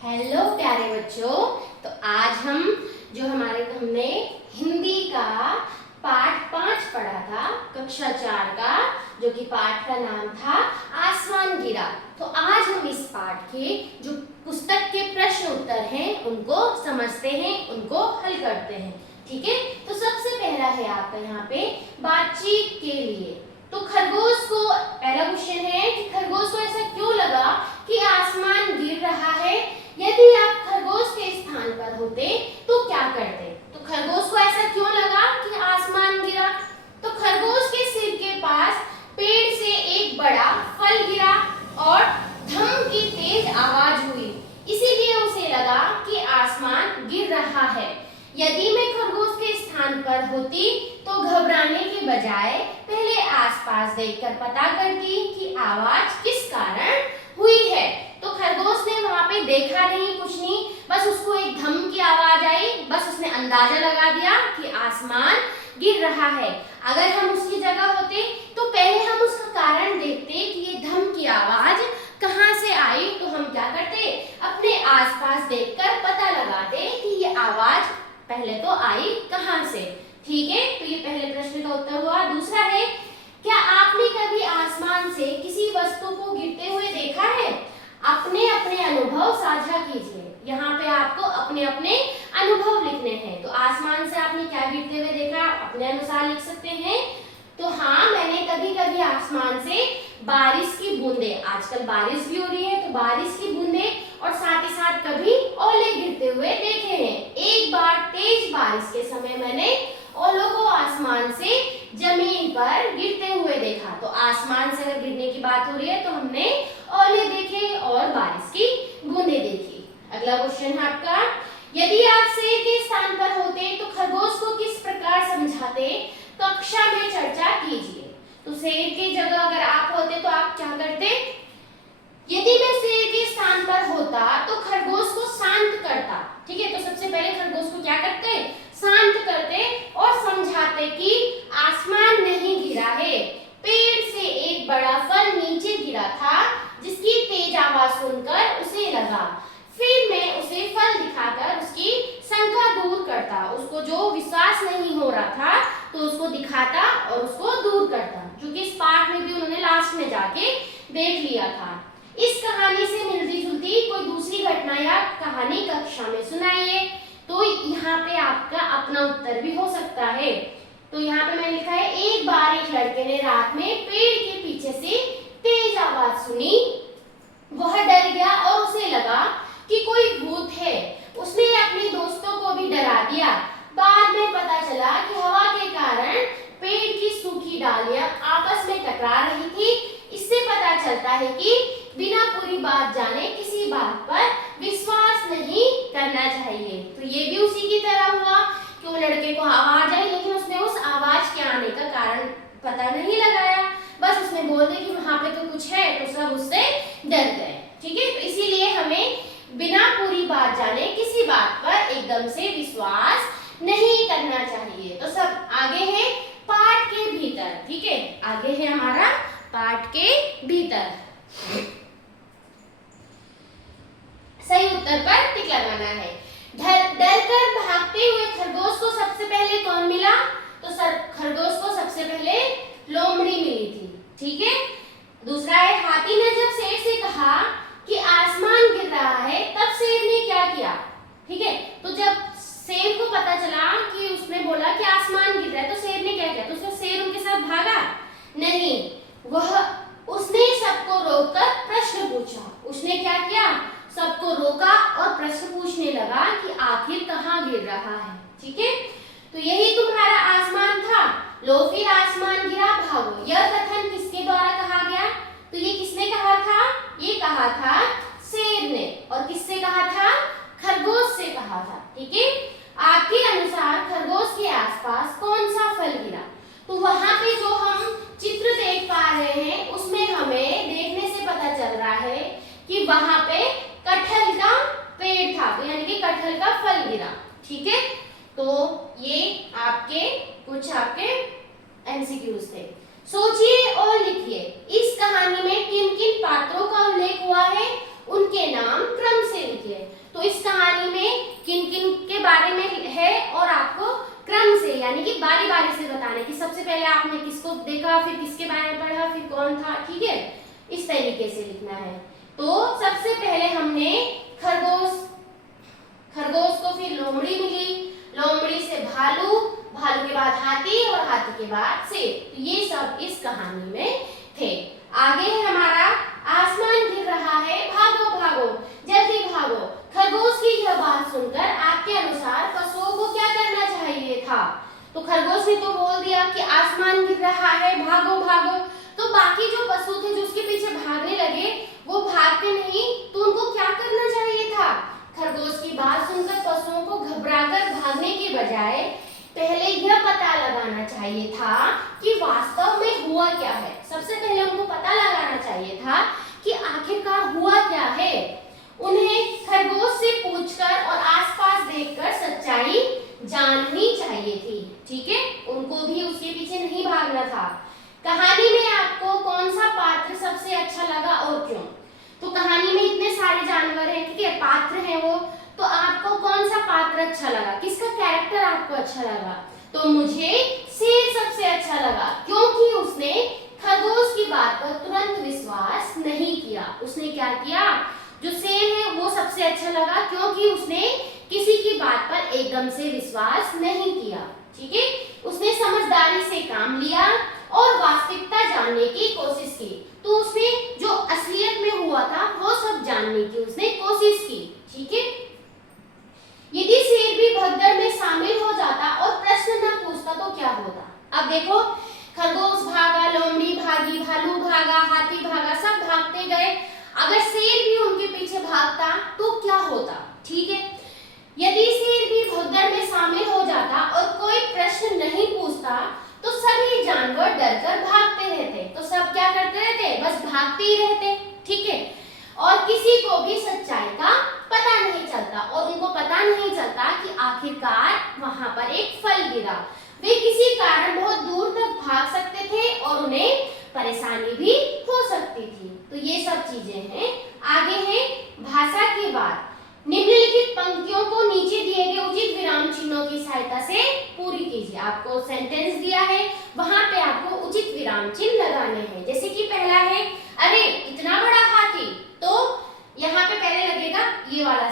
Hello प्यारे बच्चों। तो आज हमने हिंदी का पाठ 5 पढ़ा था, कक्षा 4 का, जो कि पाठ का नाम था आसमान गिरा। तो आज हम इस पाठ के जो पुस्तक के प्रश्न उत्तर हैं उनको समझते हैं, उनको हल करते हैं। ठीक है, तो सबसे पहला है आपका यहाँ पे बातचीत के लिए। तो खरगोश को पहला क्वेश्चन है कि खरगोश को ऐसा क्यों लगा कि आसमान गिर रहा है। यदि आप खरगोश के स्थान पर होते तो क्या करते। तो खरगोश को ऐसा क्यों लगा कि आसमान गिरा। तो खरगोश के सिर के पास पेड़ से एक बड़ा फल गिरा और धम की तेज आवाज हुई, इसीलिए उसे लगा कि आसमान गिर रहा है। यदि मैं खरगोश के स्थान पर होती तो घबराने के बजाय पहले आसपास देखकर पता करती कि आवाज किस कारण हुई है। तो खरगोश ने वहां पे देखा नहीं, कुछ नहीं, बस उसको एक धम की आवाज आई, बस उसने अंदाजा लगा दिया कि आसमान गिर रहा है। अगर हम उसकी जगह होते तो पहले हम उसका कारण देखते कि ये धम की आवाज कहां से आई। तो हम क्या करते, अपने आसपास देखकर पता लगाते कि ये आवाज पहले तो आई कहां से। ठीक है, तो ये पहले प्रश्न का उत्तर हुआ। दूसरा है, क्या आपने कभी आसमान से किसी वस्तु को गिरते हुए देखा है। अपने अपने अनुभव साझा कीजिए। यहाँ पे आपको अपने अपने अनुभव लिखने हैं। तो आसमान से आपने क्या गिरते हुए देखा, अपने अनुसार लिख सकते हैं। तो हाँ, मैंने कभी कभी आसमान से बारिश की बूंदे, आजकल बारिश भी हो रही है, तो बारिश की बूंदे और साथ ही साथ कभी ओले गिरते हुए देखे हैं। एक बार तेज बारिश के समय मैंने ओलों को आसमान से जमीन पर गिरते हुए देखा। तो आसमान से अगर गिरने की बात हो रही है तो हमने ओले देखे और बारिश की बूंदे देखी। अगला क्वेश्चन है आपका, यदि आप शेर के स्थान पर होते तो खरगोश को किस प्रकार समझाते, कक्षा में चर्चा कीजिए। तो शेर की जगह अगर आप होते तो आप क्या करते। यदि मैं शेर के स्थान पर होता तो खरगोश को शांत करता। ठीक है, तो सबसे पहले खरगोश को क्या करते, शांत करते और समझाते कि आसमान नहीं गिरा है, पेड़ से एक बड़ा फल नीचे गिरा था जिसकी तेज आवाज सुनकर उसे लगा। फिर मैं उसे फल दिखाकर उसकी शंका दूर करता, उसको जो विश्वास नहीं हो रहा था तो उसको दिखाता और उसको दूर करता, क्योंकि इस पाठ में भी उन्होंने लास्ट में जाके देख लिया था। इस कहानी से मिलती जुलती कोई दूसरी घटना या कहानी कक्षा में सुनाइए। तो यहाँ पे आपका अपना उत्तर भी हो सकता है। तो यहाँ पे मैंने लिखा है, एक बार एक लड़के ने रात में पेड़ के पीछे से तेज आवाज सुनी। वह डर गया और उसे लगा कि कोई भूत है। उसने अपने दोस्तों को भी डरा दिया। बाद में पता चला कि हवा के कारण पेड़ की सूखी डालियां आपस में टकरा रही थी। इससे पता चलता है कि बिना पूरी बात जाने किसी बात पर विश्वास नहीं करना चाहिए। तो ये भी उसी की तरह हुआ कि वो लड़के को आवाज आई, लेकिन उसने उस आवाज के आने का कारण पता नहीं लगाया, बस उसने बोल दिया कि वहां पे तो कुछ है, तो सब उससे डर गए। ठीक है, तो इसीलिए हमें बिना पूरी बात जाने किसी बात पर एकदम से विश्वास नहीं करना चाहिए। तो सब आगे है पाठ के भीतर। ठीक है, आगे है हमारा पाठ के भीतर। सही उत्तर पर टिक लगाना है। डर कर भागते हुए खरगोश को सबसे पहले कौन मिला। तो खरगोश को सबसे पहले लोमड़ी मिली थी। ठीक है, दूसरा है, हाथी ने जब शेर से कहा कि आसमान गिर रहा है तब शेर ने क्या किया। ठीक है, तो जब शेर को पता चला कि उसने बोला कि आसमान गिर रहा है तो शेर ने क्या किया। तो शेर उनके साथ भागा नहीं, उसने सबको रोककर प्रश्न पूछा। उसने क्या किया, सबको रोका और प्रश्न पूछने लगा कि आखिर कहाँ गिर रहा है। ठीक है, तो यही तुम्हारा आसमान था, लो फिर आसमान गिरा भागो। यह कथन किसके द्वारा कहा गया। तो ये किसने कहा था, ये कहा था शेर ने। और किससे कहा था, खरगोश से कहा था। ठीक है, आपके अनुसार खरगोश के आसपास कौन सा फल गिरा। तो वहां पे जो हम चित्र देख पा रहे हैं उसमें हमें देखने से पता चल रहा है कि वहां पे कटहल का पेड़ था, तो यानी कि कटहल का फल गिरा। ठीक है, तो ये कुछ आपके एमसीक्यूज थे। सोचिए और लिखिए, इस कहानी में किन किन पात्रों का उल्लेख हुआ है, उनके नाम क्रम से लिखिए। बारी में है और आपको क्रम से यानी कि बारी बारी से बताना कि सबसे पहले आपने किसको देखा, फिर किसके बारे में पढ़ा, फिर कौन था, ठीक है, इस तरीके से लिखना है। तो सबसे पहले हमने खरगोश को फिर लोमड़ी मिली, लोमड़ी से भालू, भालू के बाद हाथी और हाथी के बाद शेर। तो ये सब इस कहानी में थे। आगे है हमारा आसमान गिर रहा है, भागो भागो जल्दी भागो। खरगोश की यह बात सुनकर आपके अनुसार पशुओं को क्या करना चाहिए था? तो खरगोश ने तो बोल दिया कि आसमान गिर रहा है, भागो भागो। तो बाकी जो पशु थे जो उसके पीछे भागने लगे, वो भागते नहीं, तो उनको क्या करना चाहिए था? खरगोश की बात सुनकर पशुओं को घबराकर भागने के बजाय पहले यह पता लगाना चाहिए था कि वास्तव में हुआ क्या है। सबसे पहले उनको पता लगाना चाहिए था कि आखिरकार हुआ क्या है। उन्हें खरगोश से पूछकर और आसपास देखकर सच्चाई जाननी चाहिए थी, ठीक है, उनको भी उसके पीछे नहीं भागना था। कहानी में आपको कौन सा पात्र सबसे अच्छा लगा और क्यों? तो कहानी में इतने सारे जानवर हैं, ठीक है, पात्र हैं वो, तो आपको कौन सा पात्र अच्छा लगा, किसका कैरेक्टर आपको अच्छा लगा? तो मुझे शेर सबसे अच्छा लगा, क्योंकि उसने खरगोश की बात पर तुरंत विश्वास नहीं किया। उसने क्या किया? जो शेर है वो सबसे अच्छा लगा क्योंकि उसने किसी की बात पर एकदम से विश्वास नहीं किया, ठीक है, उसने समझदारी से काम लिया और वास्तविकता जानने की कोशिश की। तो उसने जो असलियत में हुआ था वो सब जानने की उसने कोशिश की, ठीक है। यदि शेर भी भगदड़ में शामिल हो जाता और प्रश्न न पूछता तो क्या होता? अब देखो, खरगोश भागा, लोमड़ी भागी, भालू भागा, हाथी भागा, सब भागते गए। अगर शेर भी उनके पीछे भागता तो क्या होता? ठीक है, यदि शेर भी भगदड़ में शामिल हो जाता और कोई प्रश्न नहीं पूछता तो सभी जानवर डरकर भागते रहते। तो सब क्या करते रहते? बस भागते ही रहते, ठीक है, और किसी को भी सच्चाई का पता नहीं चलता और उनको पता नहीं चलता कि आखिरकार वहां पर एक फल गिरा। वे किसी कारण बहुत दूर तक भाग सकते थे और उन्हें परेशानी भी हो सकती थी। तो ये सब चीजें हैं। आगे है भाषा की बात। निम्नलिखित पंक्तियों को नीचे दिए गए उचित विराम चिन्हों की सहायता से पूरी कीजिए। आपको सेंटेंस दिया है, वहां पे आपको उचित विराम चिन्ह लगाने हैं। जैसे कि पहला है, अरे इतना बड़ा हाथी, तो यहाँ पे पहले लगेगा ये वाला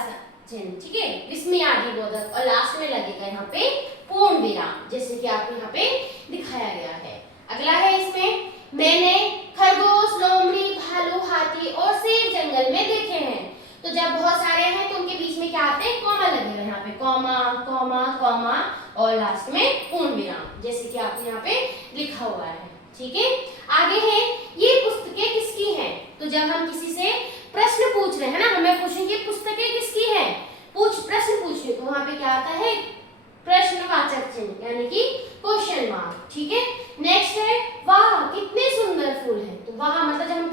चिन्ह, ठीक है, विस्मयादिबोधक, और लास्ट में लगेगा यहाँ पे पूर्ण विराम, जैसे कि आपको यहाँ पे दिखाया गया है। अगला है इसमें, मैंने खरगोश, लोमड़ी, भालू, हाथी और शेर जंगल में देखे हैं। तो जब बहुत सारे हैं तो उनके बीच में क्या आते हैं? कॉमा लगेगा, यहाँ पे कॉमा कॉमा कॉमा और लास्ट में पूर्ण विराम, जैसे कि आपको यहाँ पे लिखा हुआ है, ठीक है। आगे है, ये पुस्तकें किसकी हैं? तो जब हम किसी से प्रश्न पूछ रहे हैं ना, हमें पूछेंगे पुस्तकें किसकी हैं, प्रश्न पूछिए, तो वहां पे क्या आता है? प्रश्नवाचक चिन्ह, यानी कि क्वेश्चन मार्क, ठीक है। नेक्स्ट है, वाह कितने सुंदर फूल हैं। तो वाह मतलब जब हम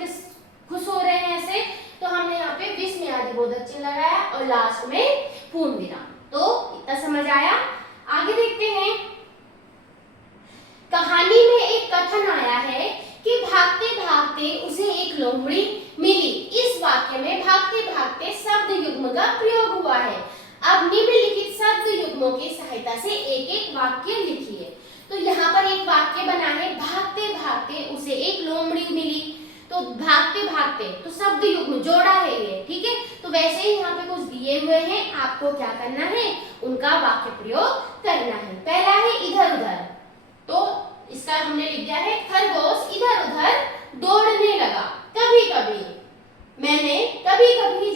खुश हो रहे हैं ऐसे, तो हमने यहाँ पे विस्मयादिबोधक चिन्ह लगाया और लास्ट में पूर्ण विराम। तो इतना समझ आया। आगे देखते हैं, कहानी में एक कथन आया है कि भागते भागते उसे एक लोमड़ी मिली। इस वाक्य में भागते भागते शब्द युग्म का प्रयोग हुआ है। अब निम्नलिखित शब्द युग्मों की सहायता से एक एक वाक्य लिखिए। तो यहाँ पर एक वाक्य बना है, भागते भागते उसे एक लोमड़ी मिली। तो भागते भागते तो शब्द युग्म जोड़ा है ये, ठीक है। तो वैसे ही यहाँ पे कुछ दिए हुए हैं, आपको क्या करना है? उनका वाक्य प्रयोग करना है। पहला है इधर उधर, तो इसका हमने लिख दिया है, खरगोश इधर उधर दौड़ने लगा। कभी कभी मैंने कभी कभी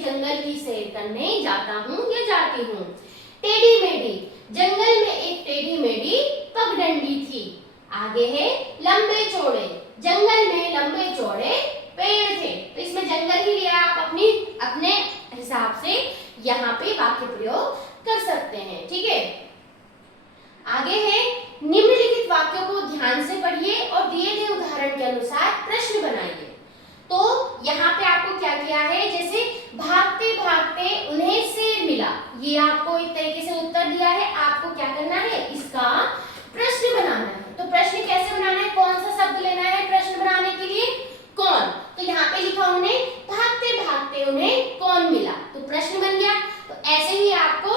जंगल की सैर करने जाता हूँ या जाती हूँ। टेढ़ी मेढ़ी, जंगल में एक टेढ़ी मेढ़ी पगडंडी थी। आगे है, लंबे चौड़े, जंगल में लंबे चौड़े पेड़ थे। तो इसमें जंगल ही लिया, आप अपने हिसाब से यहाँ पे वाक्य प्रयोग कर सकते हैं, ठीक है। आगे है, निम्नलिखित वाक्यों को ध्यान से पढ़िए और दिए गए उदाहरण के अनुसार प्रश्न बनाइए। तो यहाँ पे आपको क्या किया है, जैसे भागते भागते उन्हें शेर मिला, ये आपको एक तरीके से उत्तर दिया है। आपको क्या करना है? इसका प्रश्न बनाना है। तो प्रश्न कैसे बनाना है? कौन सा शब्द लेना है प्रश्न बनाने के लिए? कौन। तो यहाँ पे लिखा उन्हें भागते भागते उन्हें कौन मिला, तो प्रश्न बन गया। तो ऐसे ही आपको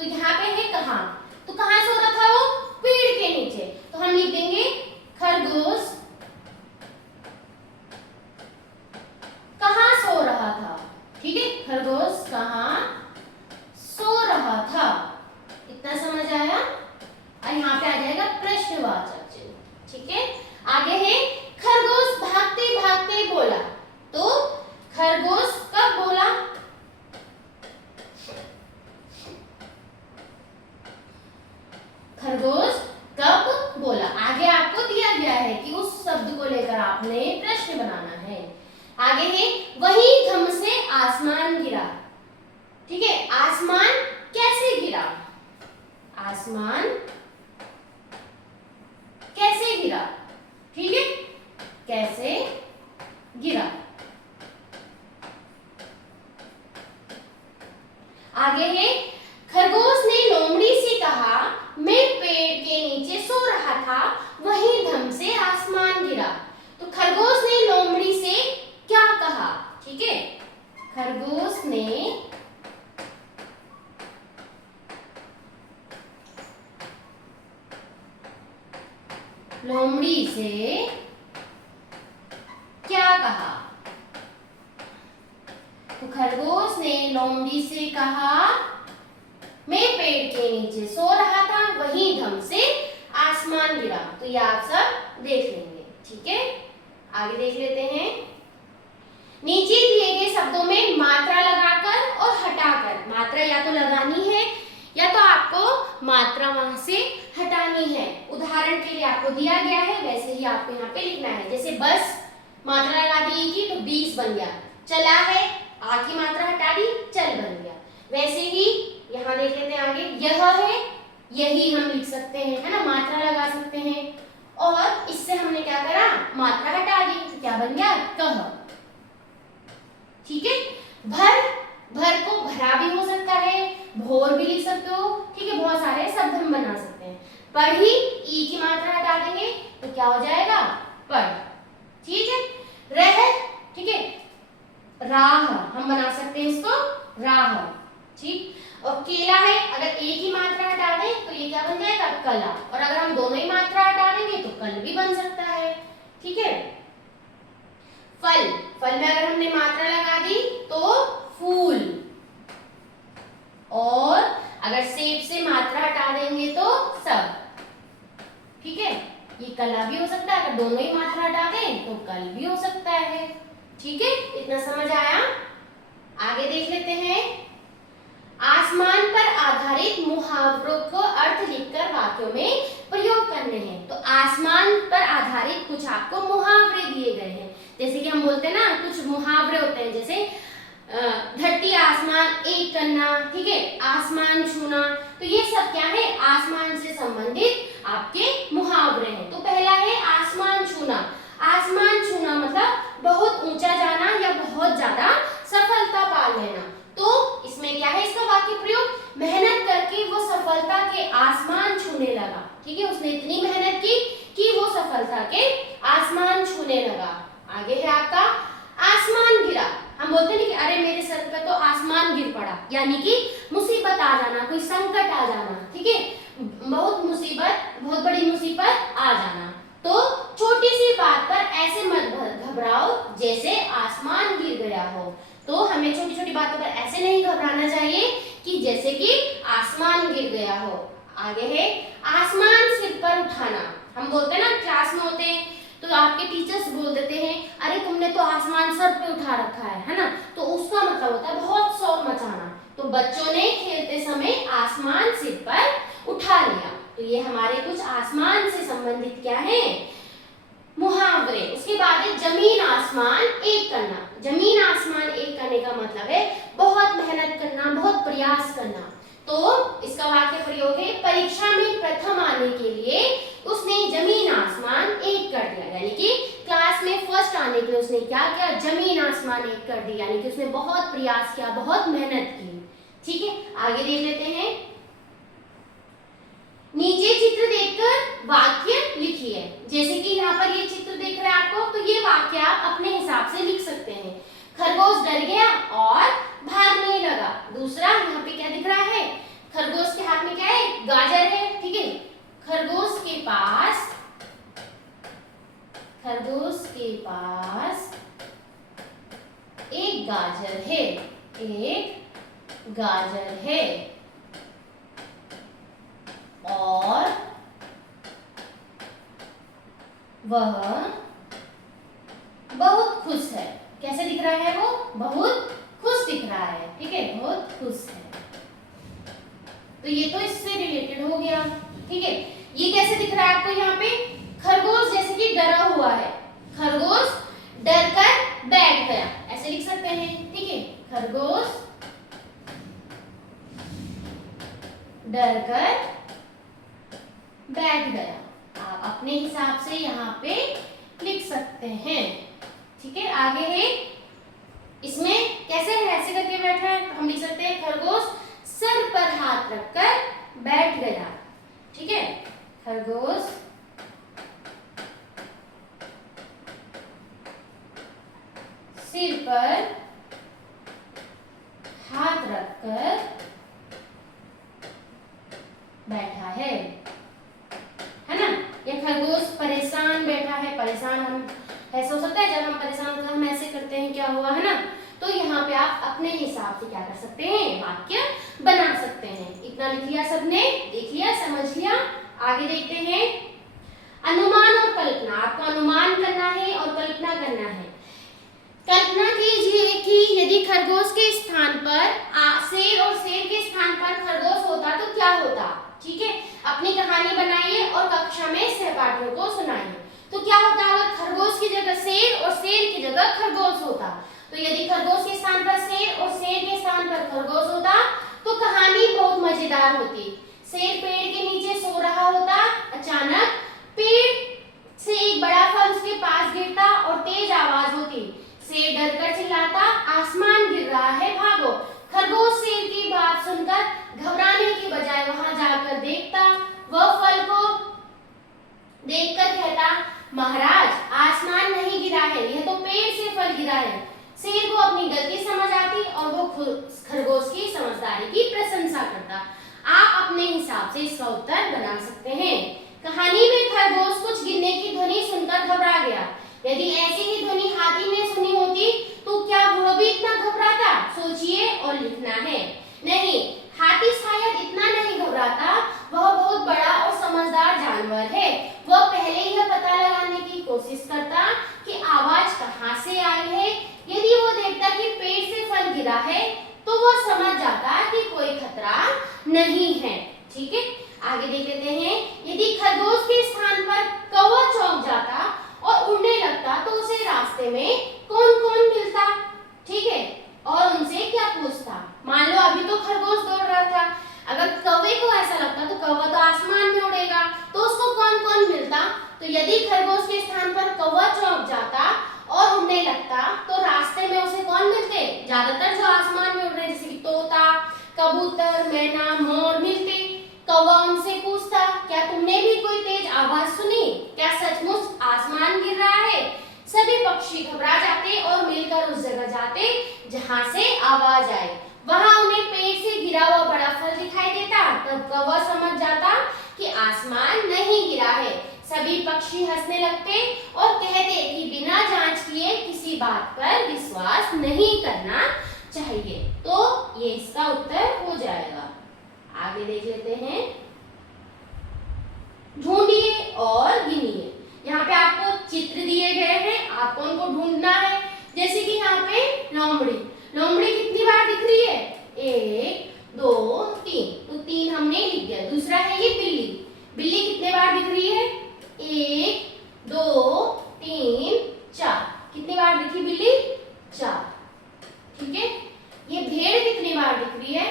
तो यहाँ पे है कहाँ, तो कहाँ सो रहा था वो, पेड़ के नीचे। तो हम लिख देंगे खरगोश कहाँ सो रहा था। ठीक है, खरगोश कहाँ सो रहा था, इतना समझ आया। और यहाँ पे आ जाएगा प्रश्नवाचक चिन्ह। ठीक है, आगे है खरगोश भागते भागते बोला। तो खरगोश कब बोला, खरगोश कब बोला। आगे आपको दिया गया है कि उस शब्द को लेकर आपने प्रश्न बनाना है। आगे है वही धम से आसमान गिरा। ठीक है, आसमान कैसे गिरा, आसमान कैसे गिरा। ठीक है, कैसे गिरा। आगे है खरगोश ने लोमड़ी से कहा मैं पेड़ के नीचे सो रहा था, वहीं धम से आसमान गिरा। तो खरगोश ने लोमड़ी से क्या कहा। ठीक है, खरगोश ने लोमड़ी से क्या कहा। तो खरगोश ने लोमड़ी से कहा मैं पेड़ के नीचे सो रहा था, वहीं धम से आसमान गिरा। तो ये आप सब देख लेंगे। ठीक है, आगे देख लेते हैं। नीचे दिए गए शब्दों में मात्रा लगाकर और हटाकर, मात्रा या तो लगानी है या तो आपको मात्रा वहां से हटानी है। उदाहरण के लिए आपको दिया गया है, वैसे ही आपको यहाँ पे लिखना है। जैसे बस मात्रा लगा दी थी तो 20 बन गया, चला है आ की मात्रा हटा दी, चल बन गया। वैसे ही यहाँ देख लेते हैं आगे, यह है यही हम लिख सकते हैं, है ना, मात्रा लगा सकते हैं। और इससे हमने क्या करा, मात्रा हटा दी, तो क्या बन गया, कह। ठीक है, भर, भर को भरा भी हो सकता है, भोर भी लिख सकते हो। ठीक है, बहुत सारे शब्द हम बना सकते हैं। पढ़ी, ई की मात्रा हटा देंगे तो क्या हो जाएगा, पढ़। ठीक है, रह, ठीक है, राह हम बना सकते हैं इसको, राह। ठीक, और केला है, अगर एक ही मात्रा हटा दें तो ये क्या बन जाएगा, कला। और अगर हम दोनों ही मात्रा हटा देंगे तो कल भी बन सकता है। ठीक है, फल, फल में अगर हमने मात्रा लगा दी तो फूल। और अगर सेब से मात्रा हटा देंगे तो सब। ठीक है, ये कला भी हो सकता है, अगर दोनों ही मात्रा हटा दें तो कल भी हो सकता है। ठीक है, इतना समझ आया। आगे देख लेते हैं। आसमान पर आधारित मुहावरों को अर्थ लिखकर वाक्यों में प्रयोग करने हैं। तो आसमान पर आधारित कुछ आपको मुहावरे दिए गए हैं। जैसे कि हम बोलते हैं ना, कुछ मुहावरे होते हैं, जैसे धरती आसमान एक करना। ठीक है, आसमान छूना। तो ये सब क्या है, आसमान से संबंधित आपके मुहावरे हैं। तो पहला है आसमान छूना। आसमान छूना मतलब बहुत ऊंचा जाना या बहुत ज्यादा सफलता पा लेना। तो इसमें क्या है, इसका वाक्य प्रयोग, मेहनत करके वो सफलता के आसमान छूने लगा। ठीक है, उसने इतनी मेहनत की कि वो सफलता के आसमान छूने लगा। आगे है आपका आसमान गिरा। हम बोलते हैं कि अरे मेरे सर पे तो आसमान गिर पड़ा, यानी कि मुसीबत आ जाना, कोई संकट आ जाना। ठीक है, बहुत मुसीबत, बहुत बड़ी मुसीबत आ जाना। तो छोटी सी बात पर ऐसे मत घबराओ जैसे आसमान गिर गया हो। तो हमें छोटी छोटी बातों पर ऐसे नहीं घबराना चाहिए कि जैसे कि आसमान गिर गया हो। आगे है आसमान सिर पर उठाना। हम बोलते हैं ना, क्लास में होते हैं तो आपके टीचर्स बोल देते हैं अरे तुमने तो आसमान सर पे उठा रखा है ना, तो उसका मतलब होता है बहुत शोर मचाना। तो बच्चों ने खेलते समय आसमान सिर पर उठा लिया। तो ये हमारे कुछ आसमान से संबंधित क्या है, मुहावरे। उसके बाद है जमीन आसमान एक करना। जमीन आसमान एक करने का मतलब है बहुत मेहनत करना, बहुत प्रयास करना। तो इसका वाक्य प्रयोग है परीक्षा में प्रथम आने के लिए उसने जमीन आसमान एक कर दिया। यानी कि क्लास में फर्स्ट आने के लिए उसने क्या किया, जमीन आसमान एक कर दी, यानी कि उसने बहुत प्रयास किया, बहुत मेहनत की। ठीक है, आगे देख लेते हैं। नीचे चित्र देखकर वाक्य लिखिए। जैसे कि यहाँ पर ये चित्र देख रहे हैं आपको, तो ये वाक्य आप अपने हिसाब से लिख सकते हैं। खरगोश डर गया और भागने लगा। दूसरा यहाँ पे क्या दिख रहा है, खरगोश वह बहुत खुश है। कैसे दिख रहा है वो? बहुत खुश दिख रहा है। ठीक है, बहुत खुश है। तो ये तो इससे रिलेटेड हो गया। ठीक है, ये कैसे दिख रहा है आपको यहाँ पे? खरगोश जैसे कि डरा हुआ है, खरगोश डर कर बैठ गया, ऐसे लिख सकते हैं। ठीक है, खरगोश डर कर बैठ गया। आप अपने हिसाब से यहाँ पे लिख सकते हैं। ठीक है, आगे है, इसमें कैसे है? ऐसे करके बैठा है, हम लिख सकते हैं खरगोश सर पर हाथ रखकर बैठ गया। ठीक है, खरगोश सिर पर हाथ रखकर बैठा है ना? या खरगोश परेशान बैठा है। परेशान हम ऐसा हो सकता है, जब हम परेशान होते हैं हम ऐसे करते हैं, क्या हुआ, है ना? तो यहाँ पे आप अपने हिसाब से क्या कर सकते हैं? वाक्य बना सकते हैं। इतना लिख लिया सबने? देख लिया, समझ लिया? आगे देखते हैं, अनुमान और कल्पना। आपको अनुमान करना है और कल्पना करना है। कल्पना कीजिए कि यदि खरगोश के स्थान पर शेर और शेर के स्थान पर खरगोश होता तो क्या होता। ठीक है, अपनी कहानी बनाइए और कक्षा में सहपाठियों को सुनाइए। तो क्या होता अगर खरगोश की जगह शेर और शेर की जगह खरगोश होता? तो यदि खरगोश के स्थान पर शेर और शेर के स्थान पर खरगोश होता तो कहानी बहुत मजेदार होती। शेर पेड़ के नीचे सो रहा होता, अचानक पेड़ से एक बड़ा फल उसके पास गिरता और तेज आवाज होती। शेर डरकर चिल्लाता, आसमान गिर रहा है, भागो। खरगोश शेर की बात सुनकर घबराने की बजाय वहां जाकर देखता। वह फल को देखकर कहता, महाराज आसमान नहीं गिरा है, यह तो पेड़ से फल गिरा है। शेर को अपनी गलती समझ आती और वो खरगोश की समझदारी की प्रशंसा करता। आप अपने हिसाब से इसका उत्तर बना सकते हैं। कहानी में खरगोश कुछ गिरने की ध्वनि सुनकर घबरा गया। यदि ऐसी ही ध्वनि हाथी ने सुनी होती तो क्या वह भी इतना घबराता? सोचिए और लिखना है। नहीं, हाथी शायद इतना नहीं घबराता, वह बहुत बड़ा और समझदार जानवर है। वह पहले यह पता लगाने की कोशिश करता कि आवाज कहाँ से आई है। यदि वो देखता कि पेड़ से फल गिरा है तो वह समझ जाता कि कोई खतरा नहीं है। ठीक है, आगे देख लेते हैं, यदि खरगोश के स्थान पर कौवा चौंक जाता और उड़ने लगता तो उसे रास्ते में कौन कौन मिलता? ठीक है, और उनसे क्या पूछता? मान लो अभी तो खरगोश दौड़ रहा था, अगर कौवे को ऐसा लगता तो कौवा तो आसमान में उड़ेगा, तो उसको कौन कौन मिलता? तो यदि खरगोश के स्थान पर कौवा चौंक जाता और उड़ने लगता तो रास्ते में उसे कौन मिलते? ज्यादातर जो आसमान में उड़ रहे, जैसे कि तोता, कबूतर, मैना, मोर मिलते। कौवा उनसे पूछता, क्या तुमने भी कोई तेज आवाज सुनी? क्या सचमुच आसमान गिर रहा है? सभी पक्षी घबरा जाते और मिलकर उस जगह जाते जहां से आवाज आई। वहां उन्हें पेड़ से गिरा हुआ बड़ा फल दिखाई देता। तब कौवा समझ जाता कि आसमान नहीं गिरा है। सभी पक्षी हंसने लगते और कहते कि बिना जांच किए किसी बात पर विश्वास नहीं करना चाहिए। तो ये इसका उत्तर हो जाएगा। आगे देख लेते हैं, ढूंढिए और गिनिए। यहाँ पे आपको चित्र दिए गए हैं, आपको उनको ढूंढना है। जैसे कि यहाँ पे लोमड़ी, लोमड़ी कितनी बार दिख रही है? 1 2 3, तो 3 हमने लिख दिया। दूसरा है ये बिल्ली, बिल्ली कितने बार दिख रही है? 1 2 3 4, कितनी बार दिखी बिल्ली? 4। ठीक है, ये भेड़ कितनी बार दिख रही है?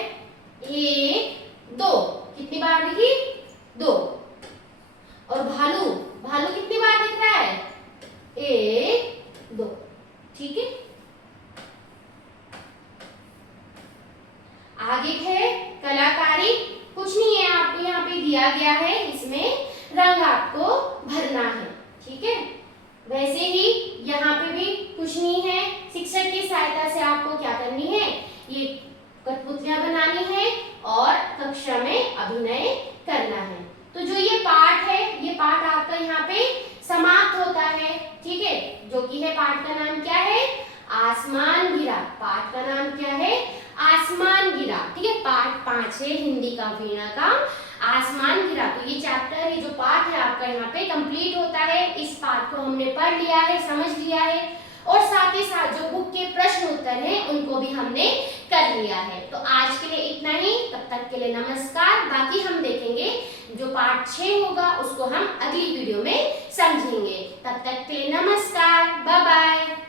1 2, कितनी बार दिखी? 2। और भालू, भालू कितनी बार दिख रहा है? 1 2। ठीक है, आगे है कलाकारी। कुछ नहीं है, आपको यहाँ पे दिया गया है, इसमें रंग आपको भरना है। ठीक है, वैसे ही यहाँ पे भी कुछ नहीं है। शिक्षक की सहायता से आपको क्या करनी है? ये कठपुतलियां बनानी है और कक्षा में अभिनय करना है। तो जो ये पाठ है, ये पाठ आपका यहाँ पे समाप्त होता है। ठीक है, जो कि है पाठ का नाम क्या है? आसमान गिरा। पाठ का नाम क्या है? आसमान गिरा। ठीक है, पाठ 5 है हिंदी का वीणा का आसमान गिरा। तो ये चैप्टर, ये जो पाठ है आपका यहाँ पे कंप्लीट होता है। इस पाठ को हमने पढ़ लिया है, समझ लिया है और साथ ही साथ जो बुक के प्रश्न उत्तर हैं उनको भी हमने कर लिया है। तो आज के लिए इतना ही, तब तक के लिए नमस्कार। बाकी हम देखेंगे जो पार्ट 6 होगा उसको हम अगली वीडियो में समझेंगे। तब तक के लिए नमस्कार, बाय बाय।